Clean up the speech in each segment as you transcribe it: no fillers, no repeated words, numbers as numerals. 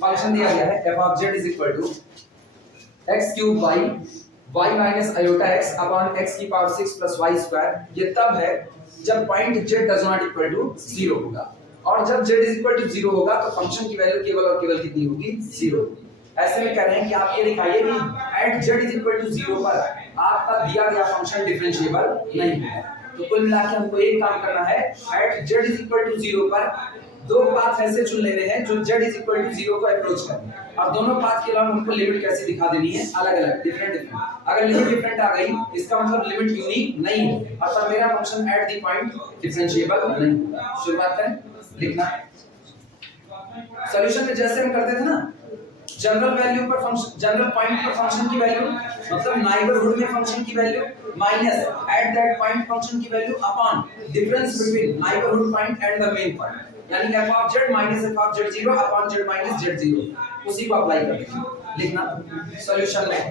Function दिया गया है f of z is equal to x cube y minus iota x upon x की power 6 plus y square. ये तब है जब point z does not equal to 0 होगा, और जब z इज इक्वल टू 0 होगा तो फंक्शन की वैल्यू केवल और केवल कितनी होगी? 0 होगी। ऐसे में कह रहे हैं कि आप ये दिखाइए कि at z is equal to 0 पर आपका दिया गया फंक्शन डिफरेंशिएबल नहीं है। तो कुल मिलाकर हमको एक काम करना है, at z is equal to 0 पर दो पाथ ऐसे चुन लेने हैं जो z इज इक्वल टू 0 को अप्रोच करें, और दोनों पाथ के अलावा हमको लिमिट कैसे दिखा देनी है? अलग अलग, डिफरेंट। अगर लिमिट डिफरेंट आ गई इसका मतलब लिमिट यूनिक नहीं है, अर्थात मेरा function at the point differentiable नहीं। शुरुआत करें लिखना। सॉल्यूशन में जैसे हम करते थे ना, जनरल वैल्यू पर फंक्शन, जनरल पॉइंट पर फंक्शन की वैल्यू मतलब नाइबरहुड में फंक्शन की value minus at that point function की value upon difference between neighbourhood point and the main point, यानी f of z minus f of z0 upon z minus z0, उसी को apply करते हैं। लिखना सॉल्यूशन में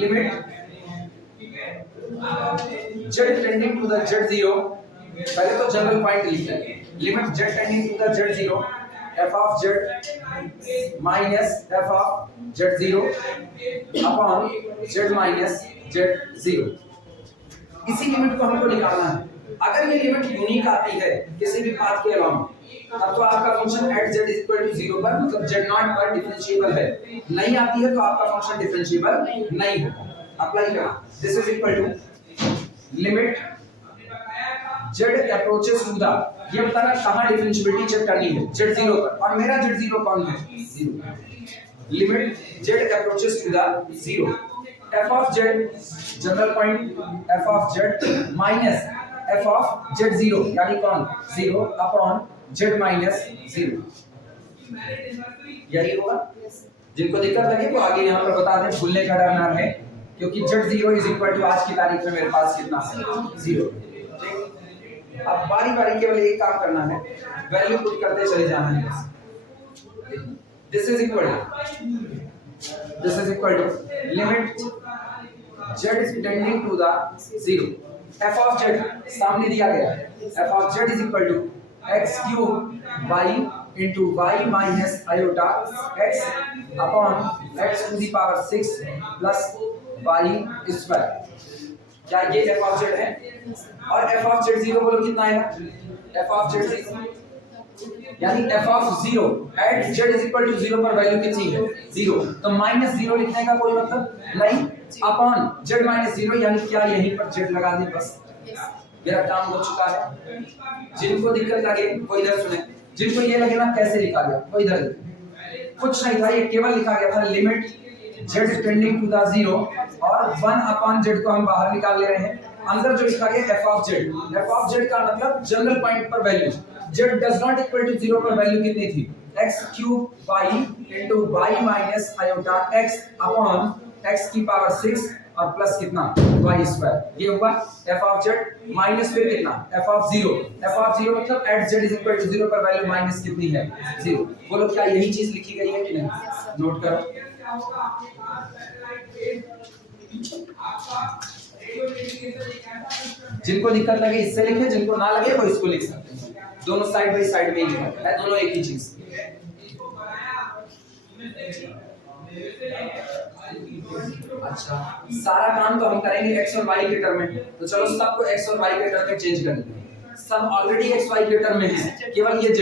limit z tending to the z0, पहले तो जनरल पॉइंट लिखते हैं, limit z tending to the z0 f of z minus f of z0 upon z minus z0। इसी लिमिट को हमको निकालना है। अगर ये लिमिट यूनिक आती है किसी भी पाथ के अलावा, तब तो आपका function at z is equal to 0 पर मतलब z0 पर डिफरेंशिएबल है। नहीं आती है तो आपका फंक्शन डिफरेंशिएबल नहीं होगा। अप्लाई करना, this is equal to limit z approaches to the, ये बताना कहां डिफरेंशिएबिलिटी चेक करनी है? z0 पर, और मेरा z0 कौन है? 0। Limit z approaches to the 0, f of z general point f of z minus f of z0 यानी कौन? 0 अपॉन z माइनस 0। यही होगा। जिनको दिक्कत लगे वो आगे यहाँ पर बता दें, भूलने का डर ना रहे, क्योंकि z0 इज इक्वल टू आज की तारीख में मेरे पास कितना है? 0। ठीक, अब बारी बारी केवल एक काम करना है, वैल्यू पुट करते चले जाना है। This is equal to limit z tending to the 0, f of z सामने दिया गया है, f of z is equal to x cube y into y minus iota x upon x to the power 6 plus y square। क्या ये f of z है? और f of z0 बोलो कितना आएगा? f ऑफ z0 यानी f of 0 at z is equal to 0 पर value कितनी है? 0, तो माइनस 0 लिखने का कोई मतलब नहीं, अपॉन z माइनस 0 यानी क्या यहीं पर z लगा दें, बस मेरा काम हो चुका है। जिनको दिक्कत लगे वो इधर सुने, जिनको ये लगे ना कैसे लिखा गया वो इधर, कुछ नहीं था, ये केवल लिखा गया था limit z tending to the 0 और 1 अपॉन z को हम बाहर निकाल ले रहे हैं। अंदर जो लिखा गया f ऑफ z का मतलब जनरल पॉइंट पर value, z does not equal to 0 पर वैल्यू कितनी थी? x cube y into y minus iota x upon x की पावर 6 और प्लस कितना? y square. ये होगा f ऑफ z माइनस फिर कितना? f ऑफ 0, f ऑफ 0 मतलब at z is equal to 0 पर वैल्यू माइनस कितनी है? 0। बोलो क्या यही चीज लिखी गई है कि नहीं? नोट करो। जिनको दिक्कत लगे इससे लिखे, जिनको ना लगे वो इसको लिख सकते हैं, दोनों साइड बाय साइड में ही लिखा है, दोनों एक ही चीज। अच्छा, सारा काम तो हम करेंगे x और y के टर्म में, तो चलो सबको x और y के टर्म में चेंज कर देते हैं। सब ऑलरेडी x y के टर्म में है, केवल ये z,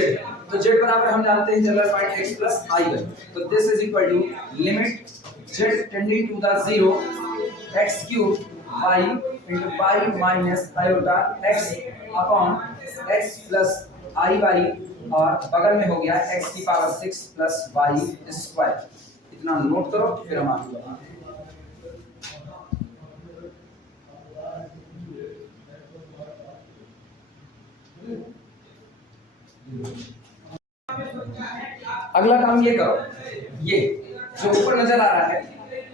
तो z बराबर हम जानते हैं general point x plus i है, तो this is equal to limit z tending to the 0 x cube y into y minus iota x upon x plus i y, और बगल में हो गया x की पावर 6 प्लस y स्क्वायर। इतना note करो, फिर हम आगे बढ़ेंगे। अगला काम ये करो, ये जो ऊपर नजर आ रहा है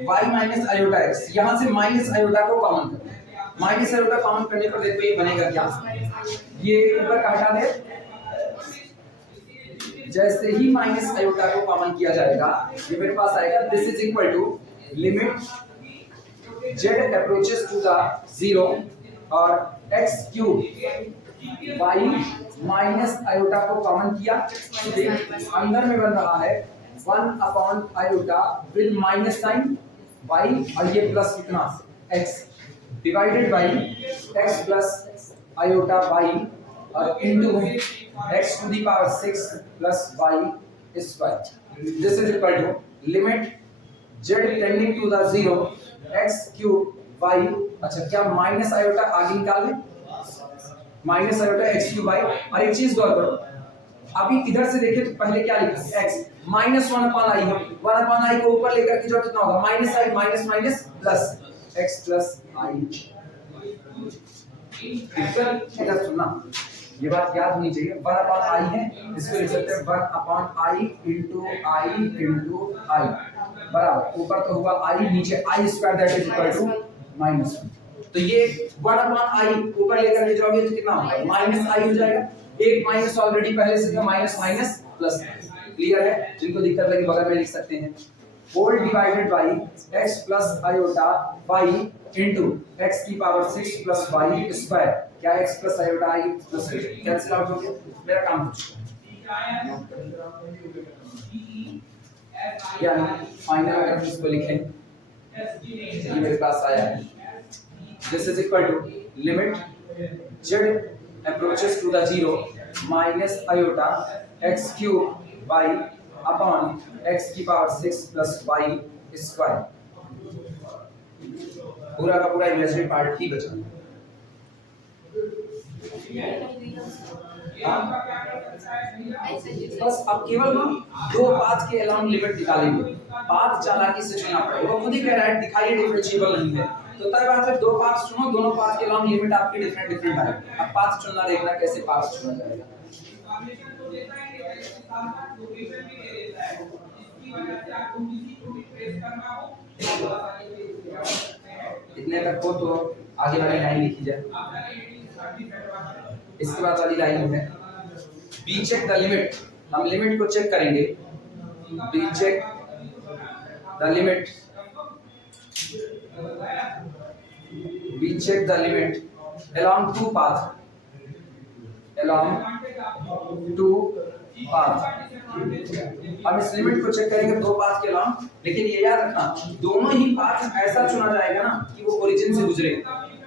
y माइनस आयोटा x, यहां से माइनस आयोटा को कॉमन करो। माइनस आयोटा कॉमन करने पर देखो ये बनेगा क्या? ये ऊपर का हटा दे, जैसे ही माइनस आयोटा को कॉमन किया जाएगा ये मेरे पास आएगा, this is equal to limit z approaches to the 0 और x cube y minus iota को कॉमन किया, अंदर में बन रहा है 1 upon iota with minus sine y और ये प्लस कितना x divided by x plus iota y और into x to the power 6 plus y square. This is equal to limit z tending to the 0 x cube y। अच्छा क्या minus iota आगे निकाल लें, minus iota x cube y। और एक चीज गौर करो, अभी इधर से देखें तो पहले क्या लिखा x माइनस 1 अपॉन i है, 1 अपॉन i को ऊपर लेकर के जो कितना होगा minus i minus minus plus x plus i। इधर सुनना, ये बात याद होनी चाहिए, 1 अपॉन i है, इसको लिख सकते हैं 1 अपॉन i इंटू i बराबर ऊपर तो हुआ i, नीचे i square that is equal to minus 1। तो ये 1 अपॉन i ऊपर लेकर के जाओगे तो कितना होगा माइनस i हो जाएगा, एक माइनस ऑलरेडी पहले से था, माइनस माइनस प्लस। क्लियर है, जिनको दिक्कत लगी बगल में लिख सकते हैं whole divided by x plus iota y into x की पावर 6 प्लस y स्क्वायर। क्या x plus iota i plus cancel out हो गया, मेरा काम हो चुका। यानी फाइनल अगर इसको लिखें ये मेरे पास आया है, this is equal to limit z approaches to the 0 minus iota x cube y upon x की पावर 6 प्लस y स्क्वायर। पूरा का पूरा इमेजिनरी पार्ट ही बचा। बस अब केवल हम दो पाथ के अलाउंग लिमिट निकालेंगे, पाथ चालाकी से चुनना पड़ेगा, वो खुद ही कह रहा है दिखाइए डिफरेंशिएबल नहीं है, तो तय बात है दो पाथ चुनो, दोनों पाथ के अलाउंग लिमिट आपकी डिफरेंट डिफरेंट आए। अब पाथ चुनना देखना कैसे पाथ चुना जाएगा। इतने तक हो तो आगे वाली लाइन लिखी जाए। इसके बाद वाली लाइन है बी चेक द लिमिट, हम लिमिट को चेक करेंगे, be check the limit, be check the limit along two path, along two path। हम इस लिमिट को चेक करेंगे दो पाथ के अलाउंग, लेकिन ये याद रखना दोनों ही पाथ ऐसा चुना जाएगा ना कि वो ओरिजिन से गुजरे।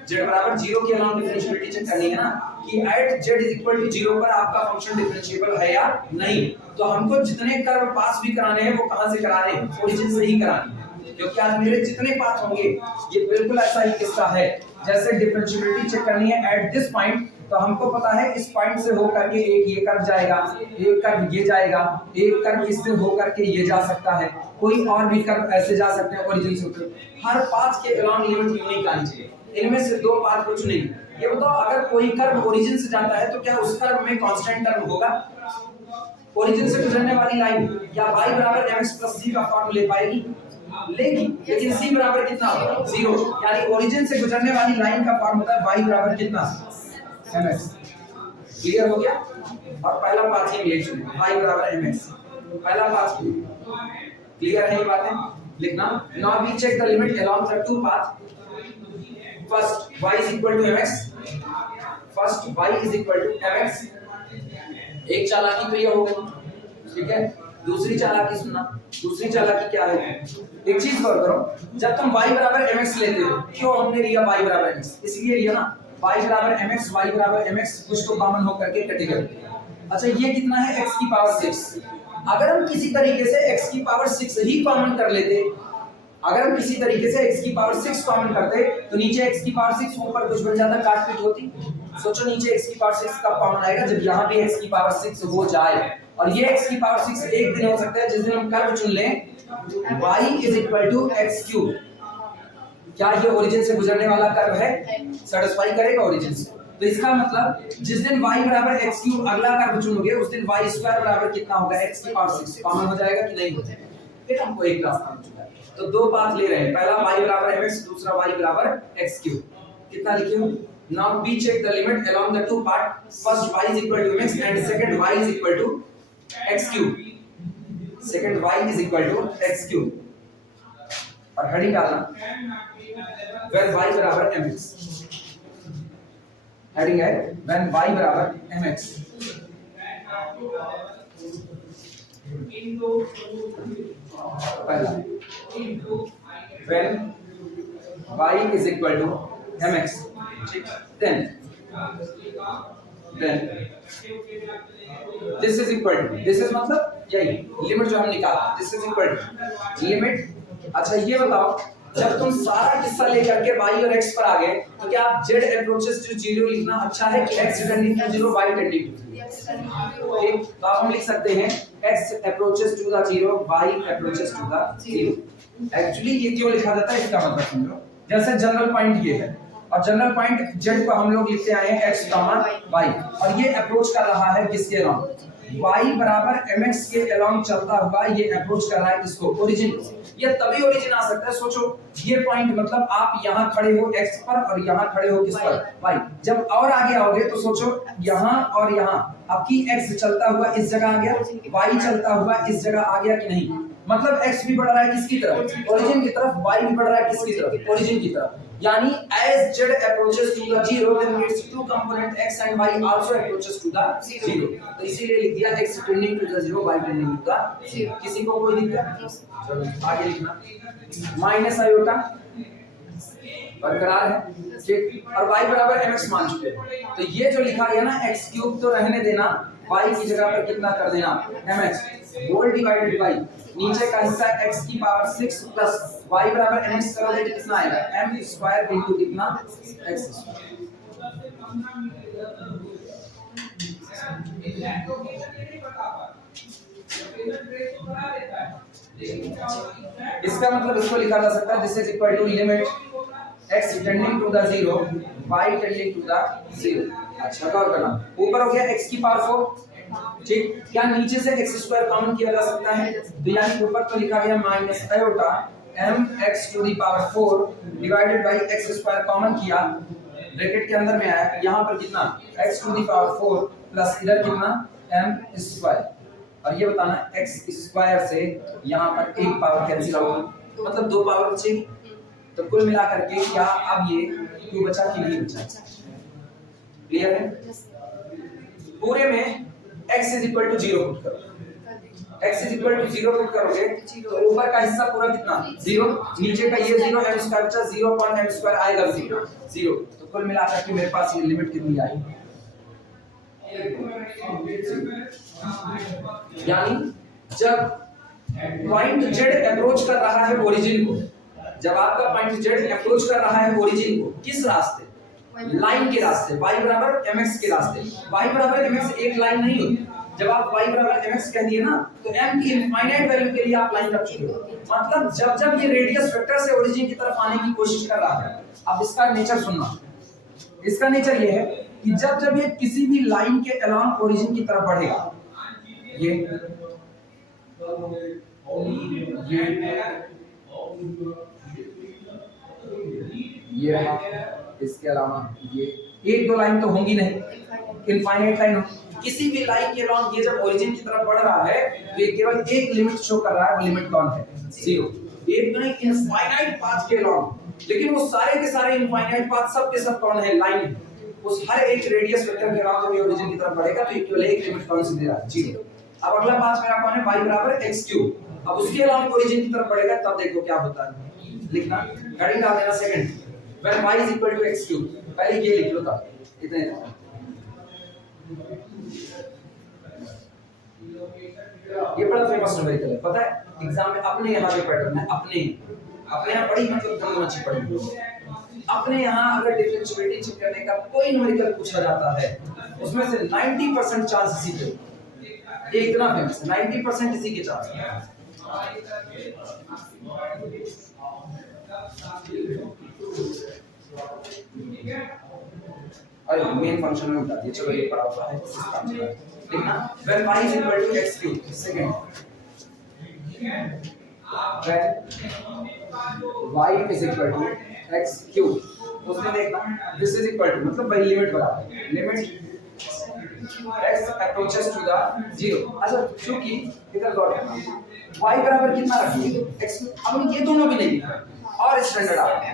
z बराबर 0 के अलाउंग डिफरेंशिएबिलिटी चेक करनी है ना कि at z is equal to 0 पर आपका फंक्शन डिफरेंशिएबल है या नहीं। तो हमको जितने कर्व पास भी कराने हैं वो कहां से कराने हैं, ओरिजिन से ही कराने हैं, क्योंकि आज मेरे जितने पाथ होंगे ये बिल्कुल ऐसा ही किस्सा है। जैसे डिफरेंशिएबिलिटी चेक करनी है एट दिस पॉइंट, तो हमको पता है इस पॉइंट से होकर के एक ये कर्व जाएगा, एक कर्व ये जाएगा, एक कर्व इससे होकर के ये जा सकता है, कोई और भी कर्व ऐसे जा सकते हैं ओरिजिन से होकर। हर पाथ के अलाउंग लिमिट यूनिक आनी चाहिए, इनमें से दो पाथ को चुनेंगे। ये बताओ अगर कोई कर्व ओरिजिन से जाता है तो क्या उस कर्व में कांस्टेंट टर्म होगा? ओरिजिन से गुजरने वाली लाइन क्या y बराबर mx प्लस c का फॉर्म ले पाएगी? लेगी, लेकिन c बराबर कितना होगा 0, यानी ओरिजिन से गुजरने वाली लाइन का फॉर्म होता है y बराबर कितना mx। क्लियर हो गया? और पहला पाथ ही ये चुने y बराबर mx, पहला पाथ क्लियर है ये बातें लिखना। Now we check the limit along the two path. First y is equal to mx, first y is equal to mx। एक चालाकी तो ये हो गई, ठीक है। दूसरी चालाकी सुनना, दूसरी चालाकी क्या है? एक चीज गौर करो, जब तुम y बराबर mx लेते हो, क्यों हमने लिया y बराबर mx? इसलिए लिया ना y बराबर mx, y बराबर mx कुछ तो कॉमन होकर के कटेगा। अच्छा ये कितना है x की पावर 6। अगर हम किसी तरीके से x की पावर 6 ही कॉमन कर लेते, अगर हम किसी तरीके से x की पावर 6 कॉमन करते तो नीचे x की पावर 6 ऊपर कुछ बन जाता, काट पीट होती। सोचो नीचे x की पावर 6 कब कॉमन आएगा? जब यहाँ पे x की पावर 6 हो जाए। और ये x की पावर 6 एक दिन हो सकता है जिस दिन हम कर्व चुन लें y is equal to x cube. क्या ये ओरिजिन से गुजरने वाला कर्व है? सैटिस्फाई करेगा ओरिजिन से। तो इसका मतलब जिस दिन y बराबर x क्यूब अगला कर्व चुनोगे उस दिन y स्क्वायर बराबर कितना होगा? x की पावर 6 कॉमन हो जाएगा कि नहीं हो जाएगा? फिर हमको एक रास्ता मिलता है। तो दो पाथ ले रहे हैं, पहला y बराबर mx, दूसरा y बराबर x क्यूब। कितना लिखे हो? Now we check the limit along the two part. First y is equal to mx and second y is equal to x cube. Second y is equal to x cube. और heading डालना where y बराबर mx। Heading है when y बराबर mx, पहला when y is equal to mx, then this is equal to, this is मतलब यही limit जो हम निकाला, this is equal to limit. अच्छा ये बताओ, जब तुम सारा किस्सा लेकर के y और x पर आ गए तो क्या आप z अप्रोचेस टू 0 लिखना अच्छा है कि x tending to 0 y tending to 0? ठीक, तो आप हम लिख सकते हैं x approaches to the 0 y approaches to the 0। Actually ये क्यों लिखा जाता है इसका मतलब समझो, जैसे जनरल पॉइंट ये है और जनरल पॉइंट z को हम लोग लिखते आए हैं x, y और ये अप्रोच कर रहा है किसके अलोंग, y बराबर mx के अलोंग चलता हुआ ये अप्रोच कर रहा है किसको, ओरिजिन। ये तभी ओरिजिन आ सकता है, सोचो ये पॉइंट मतलब आप यहाँ खड़े हो x पर और यहाँ खड़े हो किस पर, y। जब और आगे आओगे तो सोचो यहाँ और यहाँ आपकी x चलता हुआ इस जगह आ गया, y चलता हुआ इस जगह आ गया कि नहीं, मतलब x भी बढ़ रहा है किसकी तरफ, ओरिजिन की तरफ, y भी बढ़ रहा है किसकी तरफ, ओरिजिन की तरफ। यानी as z approaches to the 0 then its two component x and y also approaches to the 0, तो इसीलिए लिख दिया x tending to the 0 y tending to the 0। किसी को कोई दिक्कत? चलो आगे लिखना, माइनस आयोटा बरकरार है ठीक, और y बराबर mx मान चुके हैं, तो ये जो लिखा है ना x क्यूब तो रहने देना, y की जगह पर कितना कर देना mx होल डिवाइडेड बाय नीचे का हिस्सा x की पावर 6 प्लस y बराबर mx करोगे तो कितना आएगा m स्क्वायर इनटू कितना x स्क्वायर। इसका मतलब इसको लिखा जा सकता है this is equal to limit x tending to the 0 y tending to the 0। अच्छा गौर करना, ऊपर हो गया x की पावर 4 ठीक, क्या नीचे से x स्क्वायर कॉमन किया जा सकता है, तो यानी ऊपर तो लिखा गया minus iota mx to the power 4 divided by x square common किया, ब्रैकेट के अंदर में आया, यहां पर कितना x to the power 4 plus इधर कितना m स्क्वायर, और ये बताना x स्क्वायर से यहां पर एक पावर कैंसिल आउट, मतलब दो पावर बचेगी, तो कुल मिलाकर के क्या अब ये क्यों बचा कि नहीं बचा, क्लियर है? पूरे में x is equal to 0 put करो, x is equal to 0 put करोगे तो ऊपर का हिस्सा पूरा कितना 0, नीचे का ये 0 m स्क्वायर बचा 0 अपॉन m स्क्वायर आएगा 0, तो कुल मिलाकर के मेरे पास ये लिमिट कितनी आई, यानी जब पॉइंट z अप्रोच कर रहा है ओरिजिन को, जब आपका पॉइंट z अप्रोच कर रहा है ओरिजिन को किस रास्ते, लाइन के रास्ते, y बराबर mx के रास्ते, y बराबर mx एक लाइन नहीं होती, जब आप y बराबर mx कह दिए ना तो m की इनफाइनाइट वैल्यू के लिए आप लाइन रख चुके हो, मतलब जब जब ये रेडियस वेक्टर से ओरिजिन की तरफ आने की कोशिश कर रहा है, अब इसका नेचर सुनना, इसका नेचर ये है कि जब जब ये किसी भी लाइन के अलोंग ओरिजिन की तरफ बढ़ेगा, ये रहा, इसके अलावा ये एक दो लाइन तो होंगी नहीं, इनफाइनाइट लाइन होगी, किसी भी लाइन के अलोंग ये जब ओरिजिन की तरफ बढ़ रहा है तो ये केवल एक लिमिट शो कर रहा है, वो लिमिट कौन है 0, एक नहीं इनफाइनाइट पाथ के अलोंग, लेकिन वो सारे के सारे इनफाइनाइट पाथ सब के सब कौन है लाइन, उस हर एक रेडियस वेक्टर के अलोंग जब ये ओरिजिन की तरफ बढ़ेगा तो ये केवल एक लिमिट कौन सी दे रहा है 0। अब अगला पाथ मेरा कौन है y बराबर x क्यूब, अब उसके अलोंग ओरिजिन की तरफ बढ़ेगा तब देखो क्या होता है, लिखना हेडिंग डाल देना second when y is equal to x cube, पहले ये लिख लो तब इतने ये बड़ा फेमस न्यूमेरिकल है, पता है एग्जाम में अपने यहाँ पे पैटर्न है, अपने यहाँ पढ़ी मतलब एकदम अच्छी पढ़ी, अपने यहाँ अगर डिफरेंशिएबिलिटी चेक करने का कोई न्यूमेरिकल पूछा जाता है उसमें से 90% चांस इसी के, ये इतना फेमस है 90% इसी के चांस है। अरे मेन फंक्शन में उठा दिया, चलो ये पढ़ा हुआ है देखना when y is equal to x cube, second when y is equal to x cube, उसमें देखना this is equal to मतलब भाई लिमिट बराबर limit x approaches to the 0। अच्छा क्योंकि इधर गौर करना y बराबर कितना रखिए x, अब ये दोनों भी नहीं लिखा, और स्टैंडर्ड आ गया।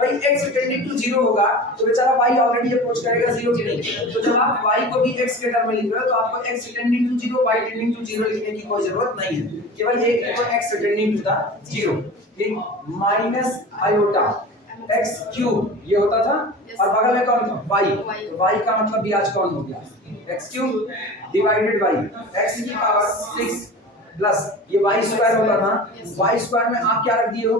भाई x टेंडिंग टू 0 होगा तो बेचारा y ऑलरेडी अप्रोच करेगा 0 की नहीं। तो जब आप y को भी x के टर्म में लिख रहे हो तो आपको x tending to 0 y tending to 0 लिखने की कोई जरूरत नहीं है, केवल एक लिखो x टेंडिंग टू द 0। ठीक, माइनस आयोटा x क्यूब ये होता था और बगल में कौन था y, तो y का मतलब भी आज कौन हो गया x cube divided by x की पावर 6 प्लस ये y स्क्वायर होता था, y स्क्वायर में आप क्या रख दिए हो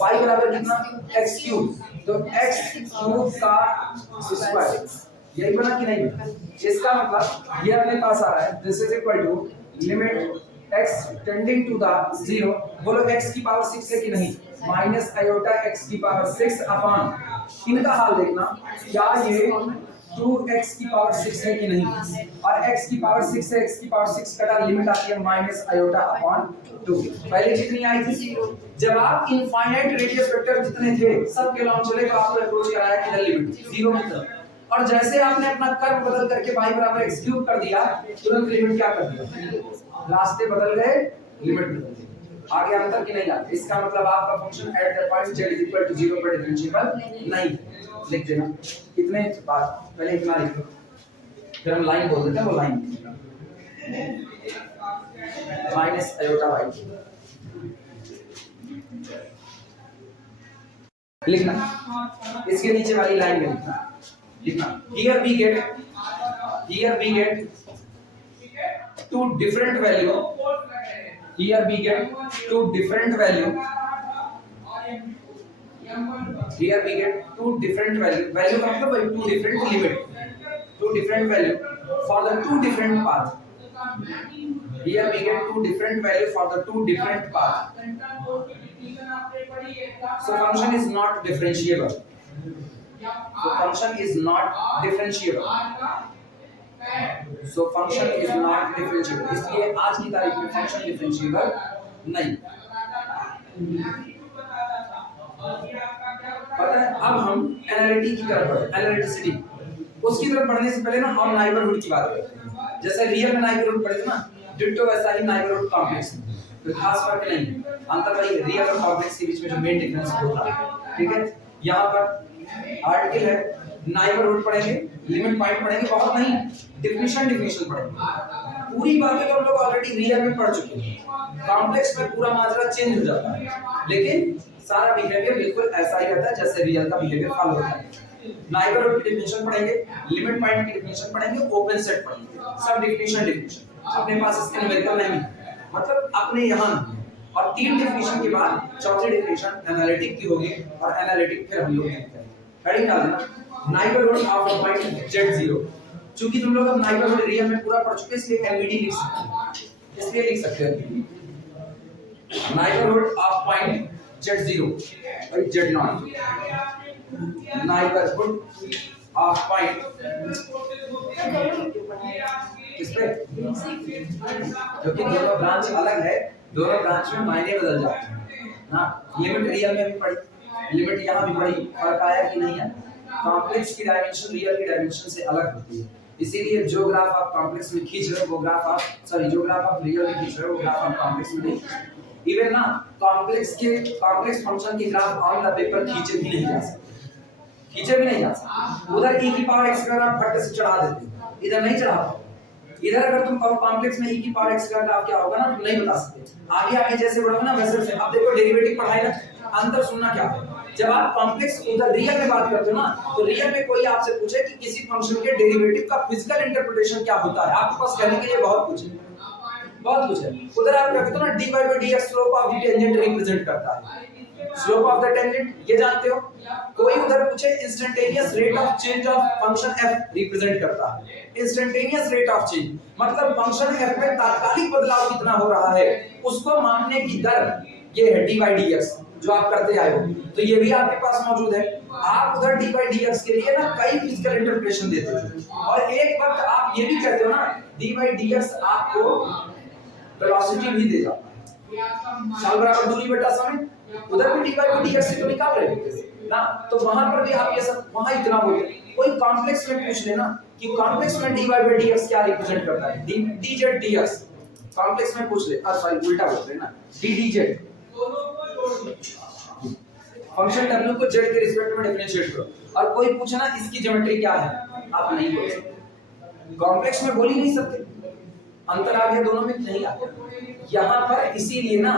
y बराबर कितना x क्यूब, तो x क्यूब का स्क्वायर यही बना कि नहीं। इसका मतलब ये अपने पास आ रहा है this is equal to limit x tending to the 0, बोलो x की पावर 6 है कि नहीं, माइनस आयोटा x की पावर 6 अपॉन इनका हाल देखना क्या ये 2x की पावर 6 है कि नहीं, और x की पावर 6 है, x की पावर 6 का लिमिट आती है माइनस आयोटा अपॉन 2। पहले कितनी आई थी, जब आप इनफाइनाइट रेडियस वेक्टर जितने थे सब के लॉन्ग चले तो आपको अप्रोच कराया किधर लिमिट 0 की तरफ, और जैसे आपने अपना कर्व बदल करके y बराबर x क्यूब कर दिया तुरंत लिमिट क्या कर दिया, रास्ते बदल गए लिमिट बदल गई, आगे अंतर की नहीं आती। इसका मतलब आपका function at the point z is equal to 0 पर डिफरेंशिएबल नहीं। लिख देना कितने बात पहले इतना लिख लो फिर हम लाइन बोल देते हैं, वो लाइन माइनस आयोटा y लिखना, इसके नीचे वाली लाइन में लिखना here we get two different value, here we get two different value, here we get two different value, value का मतलब two different limit, two different value for the two different path, here we get two different value for the two different path, so function is not differentiable, so function is not differentiable, so function is not differentiable, इसलिए आज की तारीख में function differentiable नहीं। पता है, अब हम एनालिटिक की तरफ बढ़े, एनालिटिसिटी उसकी तरफ बढ़ने से पहले ना हम नाइबरहुड की बात करते हैं। जैसे रियल में नाइबरहुड पढ़े थे ना, डिट्टो वैसा ही नाइबरहुड कॉम्प्लेक्स में कोई खास फर्क नहीं, अंतर भाई रियल और कॉम्प्लेक्स के बीच में जो मेन डिफरेंस होता है। ठीक है, यहाँ पर आर्टिकल है, नाइबरहुड पढ़ेंगे, लिमिट पॉइंट पढ़ेंगे, बहुत नहीं डिफिनेशन पढ़ेंगे। पूरी बातें तो हम लोग ऑलरेडी रियल में पढ़ चुके हैं, कॉम्प्लेक्स में पूरा माजरा चेंज हो जाता है, लेकिन सारा बिहेवियर बिल्कुल ऐसा ही रहता है जैसे रियल का बिहेवियर फॉलो होता है। नाइबरहुड की डेफिनेशन पढ़ेंगे, लिमिट पॉइंट की डेफिनेशन पढ़ेंगे, ओपन सेट पढ़ेंगे, सब डेफिनेशन अपने पास इसके न्यूमेरिकल नहीं, मतलब अपने यहाँ। और तीन डेफिनेशन के बाद चौथी डेफिनेशन एनालिटिक की होगी, और एनालिटिक फिर हम लोग देखते हैं। हेडिंग डाल देना neighbourhood of a point z0। चूंकि तुम लोग अब नाइबरहुड रियल में पूरा पढ़ चुके इसलिए एमवीडी लिख सकते हैं, इसलिए लिख सकते हैं neighbourhood of point z0 by z0, neighbourhood of point किस पे, क्योंकि दोनों ब्रांच अलग है, दोनों ब्रांच में मायने बदल जाते हैं ना। लिमिट रियल में भी पढ़ी, लिमिट यहाँ भी पढ़ी, फर्क आया कि नहीं है। कॉम्प्लेक्स की डायमेंशन रियल की डायमेंशन से अलग होती है, इसीलिए जो ग्राफ आप कॉम्प्लेक्स में खींच रहे हो वो ग्राफ आप जो ग्राफ आप रियल में खींच रहे हो वो ग्राफ आप कॉम्प्लेक्स में नहीं। इवन ना कॉम्प्लेक्स फंक्शन के ग्राफ ऑन द पेपर खींचे भी नहीं जा सकते, उधर e की पावर x का ग्राफ फट से चढ़ा देते, इधर नहीं चढ़ा पाओ। इधर अगर तुम कहो कॉम्प्लेक्स में e की पावर x का ग्राफ क्या होगा ना, तुम नहीं बता सकते। आगे जैसे बढ़ोगे ना वैसे वैसे। अब देखो डेरिवेटिव पढ़ाई ना, अंतर सुनना क्या है। जब आप कॉम्प्लेक्स उधर रियल में बात करते हो ना, तो रियल में कोई आपसे पूछे कि किसी फंक्शन के डेरिवेटिव का फिजिकल इंटरप्रिटेशन क्या होता है, आपके पास कहने के लिए बहुत कुछ है। उधर आप क्या कहते हो ना, dy by dx slope of the tangent represent करता है, स्लोप ऑफ द टेंजेंट ये जानते हो। कोई उधर पूछे instantaneous rate of change of function f represent करता है, इंस्टेंटेनियस रेट ऑफ चेंज मतलब फंक्शन f में तात्कालिक बदलाव कितना हो रहा है उसको मापने की दर ये है dy by dx जो आप करते आए हो, तो ये भी आपके पास मौजूद है। आप उधर dy by dx के लिए ना कई फिजिकल इंटरप्रिटेशन देते हो, और एक वक्त आप ये भी कहते हो ना dy by dx आपको वेलोसिटी भी दे जाता है, साल बराबर दूरी बटा समय, उधर भी dy by dx से तो निकाल रहे हो ना, तो वहां पर भी आप ये सब वहां इतना बोलते। कोई कॉम्प्लेक्स में पूछ लेना कि कॉम्प्लेक्स में dy by dx क्या रिप्रेजेंट करता है, dz dx कॉम्प्लेक्स में पूछ ले, सॉरी उल्टा बोलते हैं ना, ddz फंक्शन w को z के रिस्पेक्ट में डिफरेंशिएट करो, और कोई पूछे ना इसकी ज्योमेट्री क्या है, आप नहीं बोल सकते, कॉम्प्लेक्स में बोल ही नहीं सकते, अंतर आ गया दोनों में, नहीं आ गया यहाँ पर। इसीलिए ना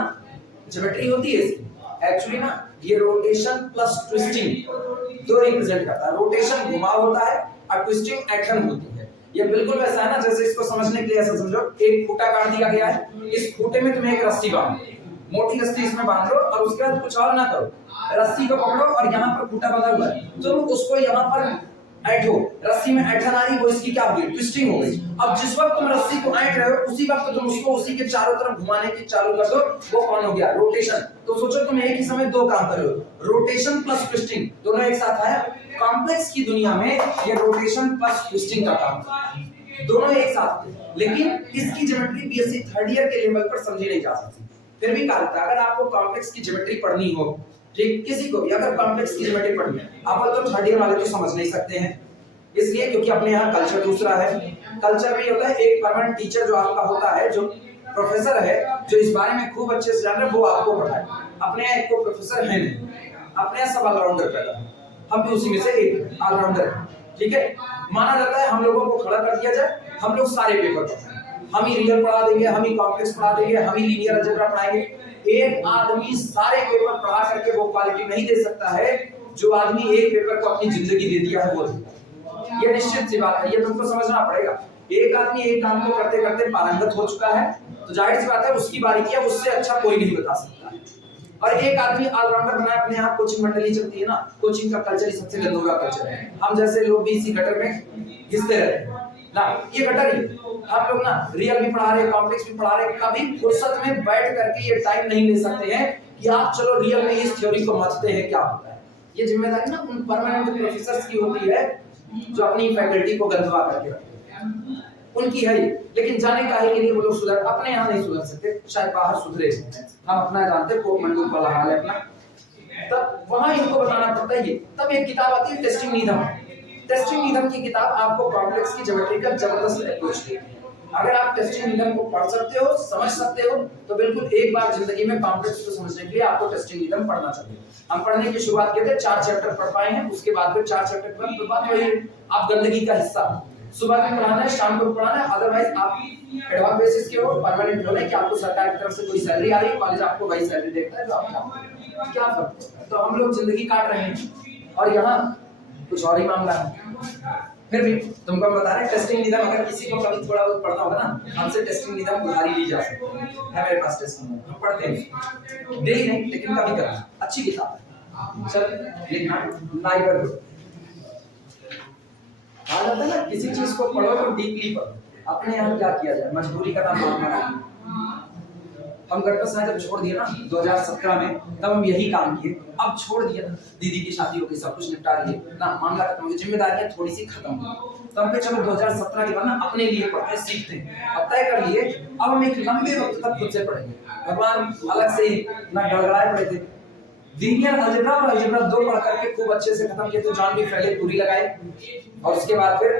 ज्योमेट्री होती है इसकी एक्चुअली ना, ये रोटेशन प्लस ट्विस्टिंग दो रिप्रेजेंट करता है, रोटेशन घुमाव होता है और ट्विस्टिंग एक्शन होती है। ये बिल्कुल वैसा है ना, जैसे इसको समझने के लिए ऐसा समझो, एक खूंटा काट दिया गया है, इस खूंटे में तुम्हें एक रस्सी बांधो, मोटी रस्सी इसमें बांध लो और उसके बाद कुछ और ना करो, रस्सी को पकड़ो और यहाँ पर खूंटा बंधा हुआ है, तो उसको यहाँ पर ऐठो, रस्सी में ऐठन आ रही, वो इसकी क्या हो गई, ट्विस्टिंग हो गई। अब जिस वक्त तुम रस्सी को ऐठ रहे हो उसी वक्त तुम उसको उसी के चारों तरफ घुमाने की चालू कर दो, वो कौन हो गया, रोटेशन। तो सोचो तुम एक ही समय दो काम कर रहे हो, रोटेशन प्लस ट्विस्टिंग दोनों एक साथ आया। कॉम्प्लेक्स की दुनिया में ये रोटेशन प्लस ट्विस्टिंग का काम दोनों एक साथ थे, लेकिन इसकी ज्योमेट्री बीएससी थर्ड ईयर के लेवल पर समझी नहीं जा सकती। फिर भी कहा था अगर आपको कॉम्प्लेक्स की ज्योमेट्री पढ़नी हो, ठीक, किसी को भी अगर कॉम्प्लेक्स की ज्योमेट्री पढ़नी है, आप तो थर्ड ईयर वाले तो समझ नहीं सकते हैं, इसलिए क्योंकि अपने यहाँ कल्चर दूसरा है। कल्चर में होता है एक परमानेंट टीचर जो आपका होता है, जो प्रोफेसर है, जो इस बारे में खूब अच्छे से जान रहे, वो आपको पढ़ाए। अपने यहाँ एक को प्रोफेसर है नहीं, अपने यहाँ सब ऑलराउंडर पैदा है, हम भी उसी में से एक ऑलराउंडर है, ठीक है। माना जाता है हम लोगों को खड़ा कर दिया जाए, हम लोग सारे पेपर पढ़ाएं, हम ही रियल पढ़ा देंगे, हम ही कॉम्प्लेक्स पढ़ा देंगे, हम ही लीनियर अलजेब्रा पढ़ाएंगे। एक आदमी सारे पेपर पढ़ा करके वो क्वालिटी नहीं दे सकता है जो आदमी एक पेपर को अपनी जिंदगी दे दिया है वो देता है। ये निश्चित सी बात है, ये तुमको समझना पड़ेगा। एक आदमी एक काम को करते करते पारंगत हो चुका है, तो जाहिर सी बात है उसकी बारीकी है, उससे अच्छा कोई नहीं बता सकता है। और एक आदमी ऑलराउंडर बना, अपने आप कोचिंग मंडली चलती है ना, कोचिंग का कल्चर ही सबसे गंदुगा कल्चर है। हम जैसे लोग भी इसी गटर में घिसते रहते हैं ना, ये गटर ही। हम लोग ना रियल भी पढ़ा रहे, कॉम्प्लेक्स भी पढ़ा रहे, कभी फुर्सत में बैठ करके ये टाइम नहीं ले सकते हैं कि आप चलो रियल में इस थ्योरी को समझते हैं क्या होता है। ये जिम्मेदारी ना उन परमानेंट प्रोफेसर्स की होती है जो अपनी फैकल्टी को गंदवा करके रखते हैं, उनकी है ये। लेकिन जाने काहे के लिए वो लोग सुधर, अपने यहाँ नहीं सुधर सकते, शायद बाहर सुधरे, हम अपना जानते, कोप मंडूक वाला हाल है अपना, तब वहां इनको बताना पड़ता है ये। तब एक किताब आती है टेस्टिंग नीडम। टेस्टिंग नीडम की किताब आपको कॉम्प्लेक्स की ज्योमेट्री का जबरदस्त अप्रोच देती है। अगर आप टेस्टिंग नीडम को पढ़ सकते हो, समझ सकते हो, तो बिल्कुल एक बार जिंदगी में कॉम्प्लेक्स को समझने के लिए आपको टेस्टिंग नीडम पढ़ना चाहिए। हम पढ़ने की शुरुआत किए थे, 4 चैप्टर पढ़ पाए हैं, उसके बाद फिर 4 चैप्टर के बाद वही आप गंदगी का हिस्सा, सुबह में पढ़ाना है, शाम को पढ़ाना है, अदरवाइज आप एडवांस बेसिस के हो, परमानेंट होने कि आपको सरकार की तरफ से कोई सैलरी आ रही है, कॉलेज आपको वही सैलरी देता है, तो आप क्या फर्क है। तो हम लोग जिंदगी काट रहे हैं और यहाँ कुछ और ही मामला है। फिर भी तुमको बता रहे हैं टेस्टिंग नियम, अगर किसी को कभी थोड़ा बहुत पढ़ना होगा ना, हमसे टेस्टिंग नियम उधारी ली जा सकती है मेरे पास टेस्टिंग नियम, हम पढ़ते हैं डेली नहीं लेकिन कभी कभी, अच्छी किताब है। चल लिखना लाइब्रेरी कहा जाता है ना, किसी चीज को पढ़ो तो डीपली पढ़ो। अपने यहाँ क्या किया जाए, मजबूरी का नाम मानना नहीं। हम गटपत साहब जब छोड़ दिए ना 2017 में, तब हम यही काम किए। अब छोड़ दिया, दीदी की शादी हो गई, सब कुछ निपटा लिए ना, मामला खत्म हो गया, जिम्मेदारियां थोड़ी सी खत्म हो गई, तो हम पे चलो 2017 के बाद ना अपने लिए पढ़ते सीखते हैं। अब तय कर लिए अब हम एक लंबे वक्त तक खुद से पढ़ेंगे। भगवान अलग से ना गड़गड़ाए पड़े थे, लीनियर अलजेब्रा और अलजेब्रा 2 पढ़ करके खूब अच्छे से खत्म किए थे, जॉन बी फैले पूरी लगाए, और उसके बाद फिर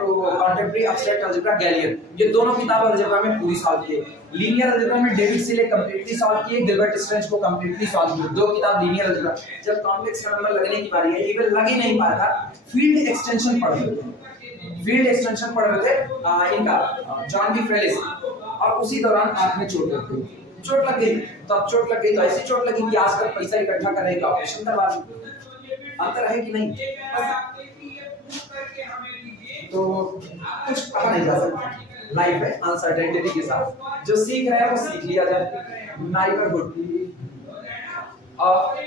कॉन्टेम्परेरी एब्स्ट्रैक्ट अलजेब्रा गैलियन, ये दोनों किताब अलजेब्रा में पूरी सॉल्व किए। लीनियर अलजेब्रा में डेविड सिले कंप्लीटली सॉल्व किए, गिलबर्ट स्ट्रेंज को कंप्लीटली सॉल्व किए, 2 किताब लीनियर अलजेब्रा। जब कॉम्प्लेक्स का नंबर लगने की बारी है, इवन लग ही नहीं पाया था, फील्ड एक्सटेंशन पढ़ रहे थे, फील्ड एक्सटेंशन पढ़ रहे थे इनका जॉन बी फैले, और उसी दौरान आंख में चोट लग गई, चोट लग गई। तो अब चोट लग गई तो ऐसी चोट लगी कि आज तक पैसा इकट्ठा करने का ऑपरेशन करवा दी। अंतर है कि नहीं? तो कुछ कहा नहीं जा सकता, लाइफ है अनसर्टेनिटी के साथ, जो सीख रहा है वो सीख लिया जाए। नाइबरहुड ऑफ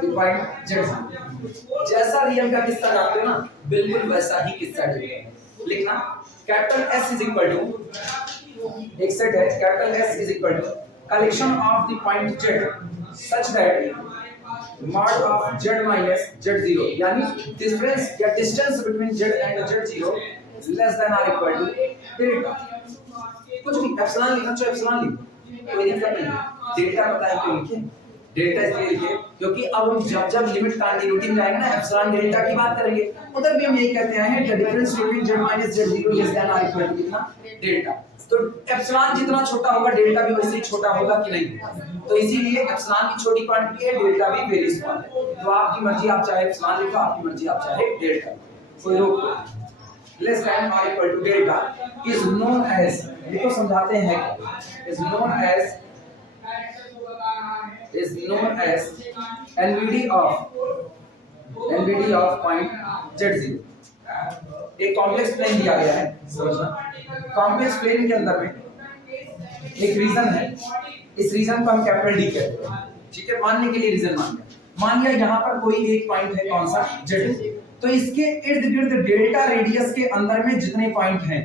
डिफाइंड जेड, जैसा रियल का किस्सा जानते हो ना, बिल्कुल वैसा ही किस्सा लिखना। Capital S is equal to, एक सेट है, capital S is equal to collection of the point z such that mod of z minus z0, यानी difference या distance between z and z0 less than or equal to delta। कुछ भी epsilon लिखना चाहे epsilon लिखो, कोई दिक्कत नहीं, डेल्टा पता है क्यों लिखे, डेल्टा इसलिए लिखे क्योंकि अब हम जब जब लिमिट कंटिन्यूटी में जाएंगे ना एप्सिलॉन डेल्टा की बात करेंगे, उधर भी हम यही कहते हैं the difference between z minus z0 less than और इक्वल टू कितना डेल्टा। तो एप्सिलॉन जितना छोटा होगा डेल्टा भी वैसे ही छोटा होगा कि नहीं, तो इसीलिए एप्सिलॉन की छोटी क्वांटिटी है, डेल्टा भी वेरी स्मॉल है। तो आपकी मर्जी, आप चाहे एप्सिलॉन लिखो, आपकी मर्जी आप चाहे डेल्टा, कोई रोक नहीं। लेस देन और equal to delta is known as, देखो समझाते हैं, is known as NVD of point Z0। एक कॉम्प्लेक्स प्लेन दिया गया है, समझना। कॉम्प्लेक्स प्लेन के अंदर में एक रीजन है, इस रीजन को हम कैपिटल डी कहते हैं, ठीक है। मानने के लिए रीजन मान लिया यहाँ पर कोई एक पॉइंट है, कौन सा Z, तो इसके इर्द गिर्द डेल्टा रेडियस के अंदर में जितने पॉइंट हैं,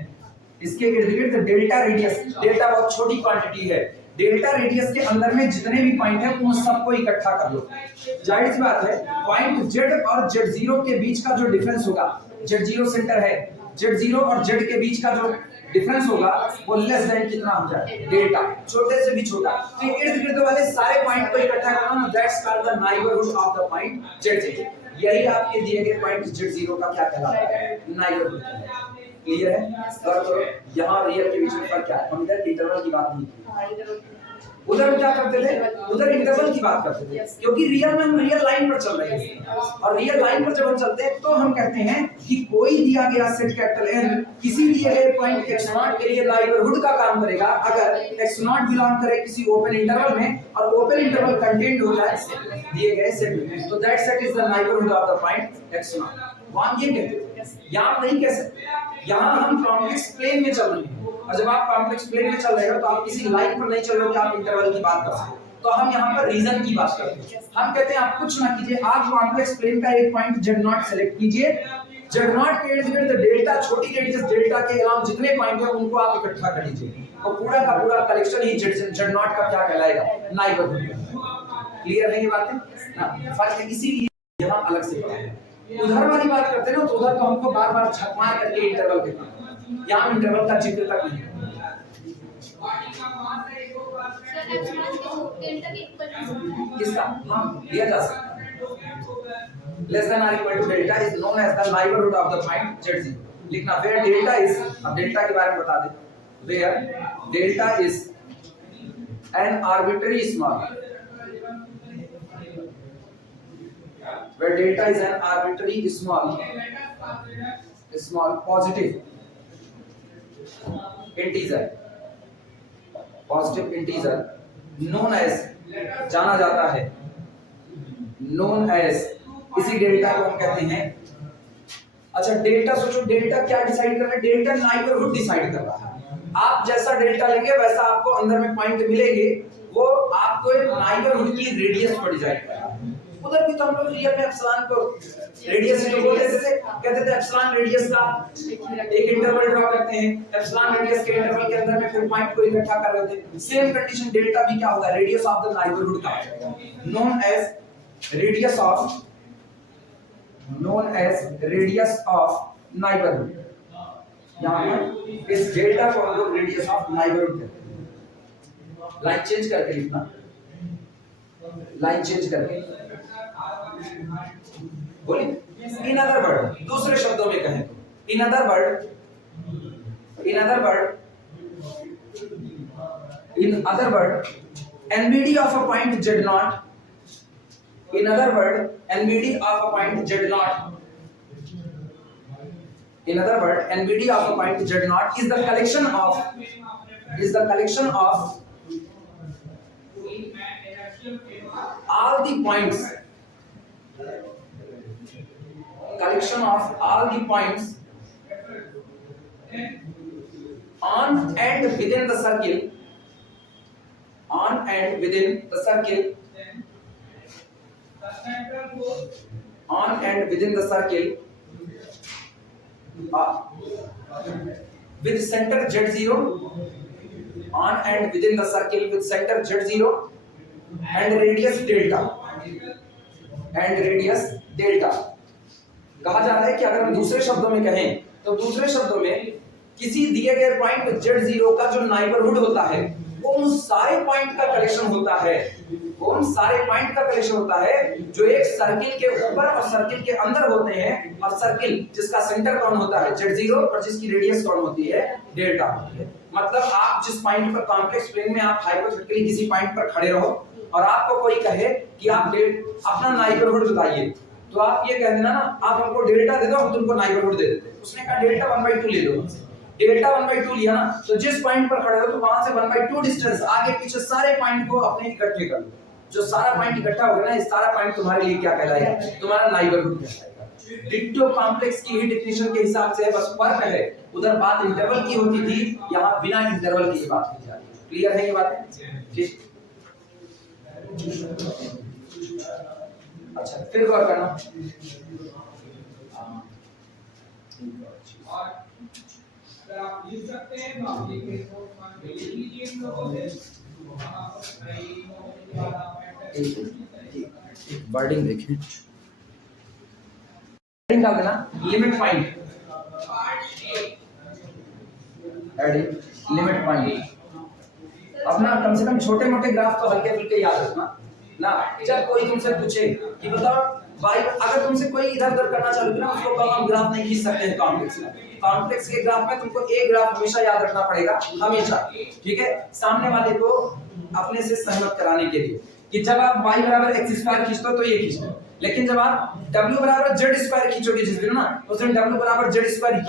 इसके इर्द गिर्द डेल्टा रेडियस, डेल्टा बहुत छोटी क्वांटिटी है, डेल्टा रेडियस के अंदर में जितने भी पॉइंट हैं उन सबको इकट्ठा कर लो। जाहिर सी बात है पॉइंट Z और Z0 के बीच का जो डिफरेंस होगा, Z0 सेंटर है, Z0 और Z के बीच का जो डिफरेंस होगा वो लेस देन कितना हो जाए डेल्टा, छोटे से भी छोटा। तो इर्द गिर्द वाले सारे पॉइंट को इकट्ठा करना, that's called the neighbourhood of the point Z0। यही आपके दिए गए पॉइंट Z0 का क्या कहलाता है, नाइबरहुड। क्लियर है? तो यहाँ रियल के बीच में फर्क क्या है, हम इधर इंटरवल की बात नहीं की, उधर क्या करते थे, उधर इंटरवल की बात करते थे, क्योंकि रियल में हम रियल लाइन पर चल रहे हैं, और रियल लाइन पर जब हम चलते हैं तो हम कहते हैं कि कोई दिया गया सेट कैपिटल N किसी दिए गए पॉइंट x0 के लिए नाइबरहुड का काम करेगा अगर x0 बिलोंग करे किसी ओपन इंटरवल में और ओपन इंटरवल कंटेंट हो जाए दिए गए सेट में, तो that set is the neighbourhood of the point x0। वहां ये कहते थे, यहाँ नहीं कह सकते, यहाँ हम कॉम्प्लेक्स प्लेन में चल रहे हैं, और जब आप कॉम्प्लेक्स प्लेन में चल रहे हो तो आप किसी लाइन पर नहीं चल रहे हो कि आप इंटरवल की बात कर सकते हो। तो हम यहाँ पर रीजन की बात करते हैं, हम कहते हैं आप कुछ ना कीजिए, आप कॉम्प्लेक्स प्लेन का एक पॉइंट Z0 सेलेक्ट कीजिए, Z0 के इर्द-गिर्द डेल्टा, छोटी रेडियस डेल्टा के अलावा जितने पॉइंट हैं उनको आप इकट्ठा कर लीजिए, और पूरा का पूरा कलेक्शन ही Z0 का क्या कहलाएगा, नाइबरहुड। क्लियर है ये बातें ना? फर्क इसीलिए यहाँ अलग से पढ़ा है। उधर वाली बात करते हैं ना, तो उधर तो हमको बार-बार छक मार करके इंटरवल कहते हैं, यहाँ इंटरवल का जिक्र तक नहीं। किसका? हाँ, दिया जा सकता है। लेस देन और equal to delta is known as the neighbourhood of the point Z0। लिखना वेयर डेल्टा इज, अब डेल्टा के बारे में बता दे, where delta is an arbitrary small, where delta is an arbitrary small positive integer known as, जाना जाता है, known as, इसी डेल्टा को हम कहते हैं। अच्छा डेल्टा सोचो, डेल्टा क्या डिसाइड कर रहा है, डेल्टा नाइबरहुड डिसाइड कर रहा है। आप जैसा डेल्टा लेंगे वैसा आपको अंदर में पॉइंट मिलेंगे, वो आपको एक नाइबरहुड की रेडियस पर डिसाइड कर रहा है। उधर भी तो हम लोग रियल में एप्सिलॉन को रेडियस से बोलते थे, कहते थे एप्सिलॉन रेडियस का एक इंटरवल ड्रॉ करते हैं, एप्सिलॉन रेडियस के इंटरवल के अंदर में फिर पॉइंट को इकट्ठा कर रहे थे। सेम कंडीशन डेल्टा भी क्या होगा, रेडियस ऑफ द नाइबरहुड का, known as radius of neighbourhood. यहाँ पर इस डेल्टा को हम लोग रेडियस ऑफ नाइबरहुड कहते हैं। लाइन चेंज करके लिखना, लाइन चेंज करके बोलिए। इन अदर वर्ड, दूसरे शब्दों में कहें तो, in other word NVD of a point Z0, in other word NVD of a point Z0, in other word NVD of a point Z0 is the collection of all the points, collection of all the points on and within the circle, on and within the circle, on and within the circle, with center Z0, on and within the circle with center Z0 and radius delta, and radius delta। कहा जा रहा है कि अगर हम दूसरे शब्दों में कहें तो दूसरे शब्दों में किसी दिए गए पॉइंट Z0 का जो नाइबरहुड होता है वो उन सारे पॉइंट का कलेक्शन होता है, वो उन सारे पॉइंट का कलेक्शन होता है जो एक सर्किल के ऊपर और सर्किल के अंदर होते हैं, और सर्किल जिसका सेंटर कौन होता है z0 और जिसकी रेडियस कौन होती है डेल्टा होती है। मतलब आप जिस पॉइंट पर कॉम्प्लेक्स प्लेन में आप हाइपोथेटिकली किसी पॉइंट पर खड़े रहो और आपको कोई कहे कि आप अपना नाइबरहुड बताइए, तो आप ये कह देना ना, आप हमको डेल्टा दे दो, हम तुमको नाइबरहुड दे देते। उसने कहा डेल्टा 1/2 ले लो, डेल्टा 1/2 लिया ना, तो जिस पॉइंट पर खड़े हो तो वहां से 1/2 डिस्टेंस आगे पीछे सारे पॉइंट को अपने इकट्ठे कर लो। जो सारा पॉइंट इकट्ठा होगा ना, इस सारा पॉइंट तुम्हारे लिए क्या कहलाएगा, तुम्हारा नाइबरहुड कहलाएगा। डिक्टो कॉम्प्लेक्स की ही डेफिनेशन के हिसाब से है, बस फर्क है, उधर बात इंटरवल की होती थी, यहाँ बिना इंटरवल की बात की जा रही है। क्लियर है ये बातें? ठीक, अच्छा फिर गौर करना, अगर आप लिख सकते हैं तो आप लिख लीजिए इन लोगों से। वर्डिंग देखें, वर्डिंग का देना limit point, adding limit point. अपना कम से कम छोटे मोटे ग्राफ तो हल्के फुल्के याद रखना ना। जब कोई तुमसे पूछे कि बताओ भाई, अगर तुमसे कोई इधर उधर करना चालू किया ना, उसको कम हम ग्राफ नहीं खींच सकते हैं कॉम्प्लेक्स में। कॉम्प्लेक्स के ग्राफ में तुमको एक ग्राफ हमेशा याद रखना पड़ेगा, हमेशा, ठीक है, सामने वाले को अपने से सहमत कराने के लिए कि जब आप y बराबर x² खींचते हो तो ये खींचते, लेकिन जब आप w बराबर z² खींचोगे जिस दिन ना, उस दिन w बराबर z²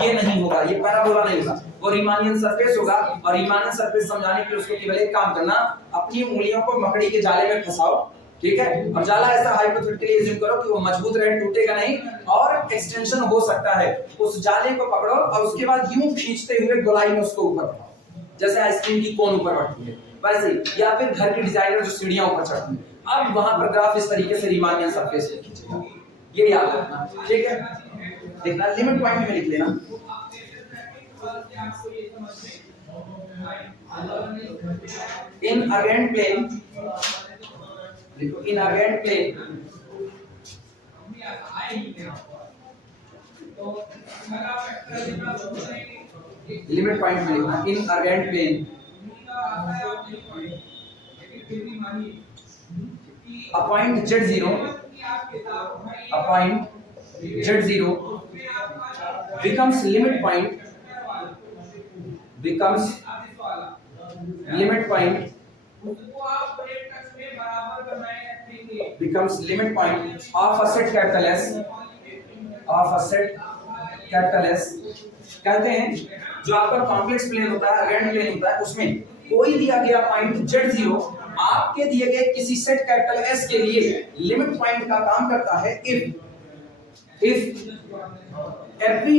ये नहीं होगा, ये पैराबोला नहीं होगा, वो रीमानियन सरफेस होगा। और रीमानियन सरफेस समझाने के लिए उसको केवल एक काम करना, अपनी उंगलियों को मकड़ी के जाले में फंसाओ, ठीक है, और जाला ऐसा हाइपोथेटिकली अज्यूम करो कि वो मजबूत रहे, टूटेगा नहीं और एक्सटेंशन हो सकता है। उस जाले को पकड़ो और उसके बाद यूं खींचते हुए गोलाई में उसको ऊपर बढ़ाओ, जैसे आइसक्रीम की कोन ऊपर बढ़ती है वैसे, या फिर घर के डिजाइनर जो सीढ़ियां ऊपर चढ़ती है, अब वहां पर ग्राफ इस तरीके से रीमानियन सरफेस पे खींचेगा, ये याद रखना, ठीक है। देखना लिमिट पॉइंट में लिख लेना, in Argand plane, in argand plane लिमिट पॉइंट में लिखना, in argand plane a point z0 becomes limit point becomes limit point of a set capital S कहते हैं जो आपका कॉम्प्लेक्स प्लेन होता है, अर्गेंड प्लेन होता है, उसमें कोई दिया गया पॉइंट z0 आपके दिए गए किसी सेट कैपिटल S के लिए लिमिट पॉइंट का काम करता है if every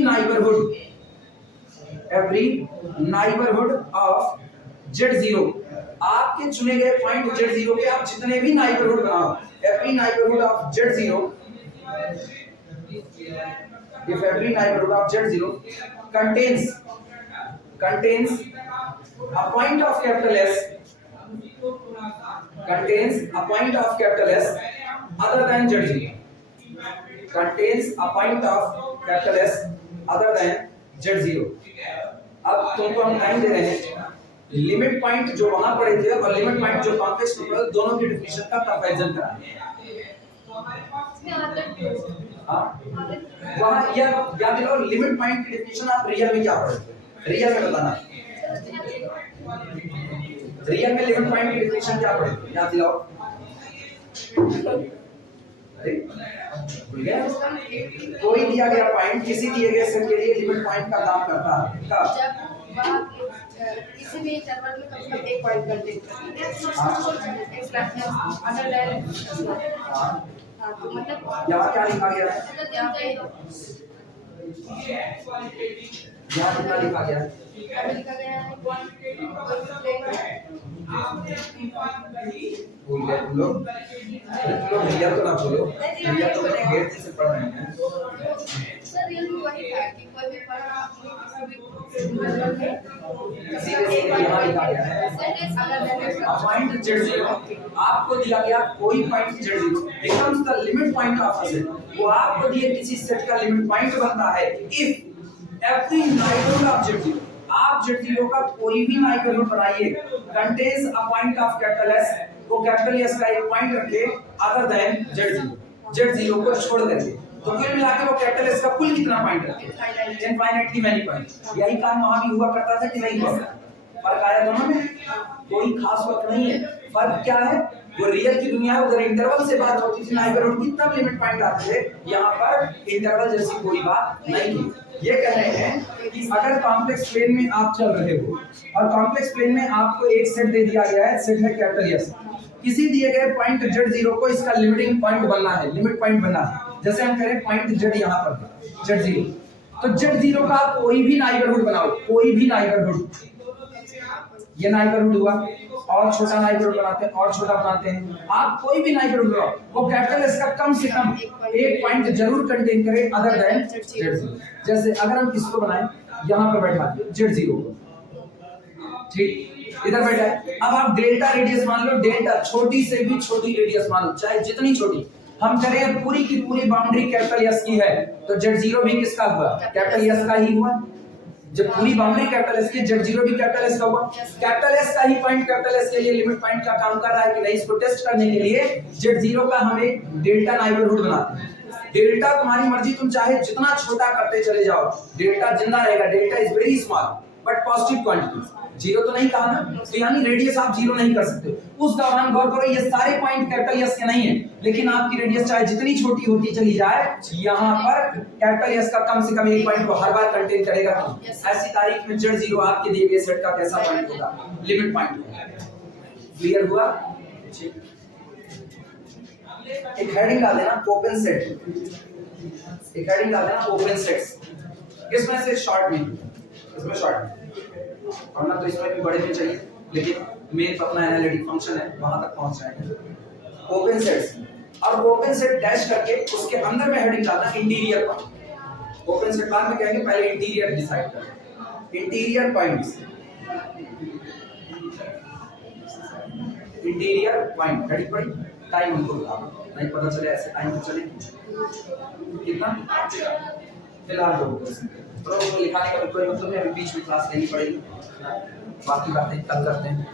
neighborhood of z0, आपके चुने गए पॉइंट z0 के आप जितने भी नाइबरहुड बनाओ, every neighborhood of z0, if every neighborhood of z0 contains a point of capital S, contains a point of capital S other than z0, contains a point of capital S other than z0। अब तुमको हम time दे रहे हैं, limit point जो वहां पड़े थे और लिमिट पॉइंट जो कॉम्प्लेक्स प्लेन, दोनों की डेफिनेशन का कंपैरिजन कराना है। वहां याद दिलाओ, लिमिट पॉइंट की डेफिनेशन आप रियल में क्या पढ़े थे, रियल में बताना, रियल में लिमिट पॉइंट की डेफिनेशन क्या पढ़े थे, याद दिलाओ। कोई दिया गया पॉइंट किसी दिए गए सेट के लिए लिमिट पॉइंट का काम करता है कब, किसी भी इंटरवल में कम से कम एक पॉइंट कंटेन तो मतलब यहाँ क्या लिखा गया है, यहाँ कितना लिखा गया है, लिखा गया है भूल गए तुम लोग भैया तो ना बोलो, भैया तो गेट से पढ़ रहे हैं सर, रियल में वही था कि कोई भी पॉइंट z0 आपको दिया गया कोई point z0 becomes the limit point of a set, वो आपको दिए किसी सेट का लिमिट पॉइंट बनता है if every neighborhood of z0, आप आप Z0 का कोई भी नाइबरहुड बनाइए contains a point of capital S, वो कैपिटल S का एक पॉइंट रखे अदर देन Z0 को छोड़ करके, तो कुल मिला के वो कैपिटल S का कुल कितना पॉइंट रखे? Infinitely many point. यही काम वहां भी हुआ करता था कि नहीं हुआ? फर्क आया दोनों में? कोई खास फर्क नहीं है। फर्क क्या है? वो रियल की दुनिया है, उधर इंटरवल से बात होती थी नाइबरहुड की, तब लिमिट पॉइंट आते थे, यहाँ पर इंटरवल जैसी कोई बात नहीं थी। ये कह रहे हैं कि अगर कॉम्प्लेक्स प्लेन में आप चल रहे हो और कॉम्प्लेक्स प्लेन में आपको एक सेट दे दिया गया है, सेट है कैपिटल S, किसी दिए गए पॉइंट Z0 को इसका लिमिटिंग पॉइंट बनना है, लिमिट पॉइंट बनना है। जैसे हम कह रहे हैं पॉइंट Z यहाँ पर है, Z0, तो Z0 का आप कोई भी नाइबरहुड बनाओ, कोई भी नाइबरहुड, ये नाइबरहुड हुआ, और छोटा नाइबरहुड बनाते हैं और छोटा बनाते हैं, आप कोई भी नाइबरहुड बनाओ, वो कैपिटल S का कम से कम एक पॉइंट जरूर कंटेन करे अदर देन Z0। जैसे अगर हम इसको बनाएं, यहाँ पर बैठा दिए Z0 को, ठीक, इधर बैठा है, अब आप डेल्टा रेडियस मान लो, डेल्टा छोटी से भी छोटी रेडियस मान लो, चाहे जितनी छोटी, हम करें पूरी की पूरी बाउंड्री कैपिटल S की है, तो Z0 भी किसका हुआ? कैपिटल S का ही हुआ। जब पूरी बाउंड्री कैपिटल S की, Z0 भी कैपिटल S का हुआ। कैपिटल S का ही पॉइंट कैपिटल S के लिए लिमिट पॉइंट का काम कर रहा है कि नहीं, इसको टेस्ट करने के लिए Z0 का हम एक डेल्टा नाइबरहुड बनाते हैं। डेल्टा तुम्हारी मर्जी, तुम चाहे जितना छोटा करते चले जाओ, डेल्टा जिंदा रहेगा। Delta is very small but positive quantity, zero तो नहीं कहा ना, तो यानी रेडियस आप जीरो नहीं कर सकते। उस दौरान गौर करो, ये सारे पॉइंट कैपिटल S के नहीं है, लेकिन आपकी रेडियस चाहे जितनी छोटी होती चली जाए, यहाँ पर कैपिटल S का कम से कम एक पॉइंट को हर बार कंटेन करेगा। ऐसी तारीख में Z0 आपके दिए गए सेट का कैसा पॉइंट होगा? लिमिट पॉइंट होगा। क्लियर हुआ? एक हेडिंग डाल देना ओपन सेट, एक हेडिंग डाल देना ओपन सेट्स, इसमें से शॉर्ट में, इसमें शॉर्ट पढ़ना तो इसमें भी बड़े में चाहिए, लेकिन मेन अपना एनालिटिक फंक्शन है, वहां तक पहुंच जाएंगे। ओपन सेट्स, और ओपन सेट डैश करके उसके अंदर में हेडिंग डालना इंटीरियर पॉइंट। ओपन सेट बाद में कहेंगे, पहले इंटीरियर डिसाइड कर, interior points, interior point heading पड़ी। टाइम उनको बताओ, नहीं पता चले ऐसे टाइम चले कितना फिलहाल तो लिखाने का कोई मतलब नहीं, अभी बीच में क्लास लेनी पड़ेगी, बाकी बातें कल करते हैं।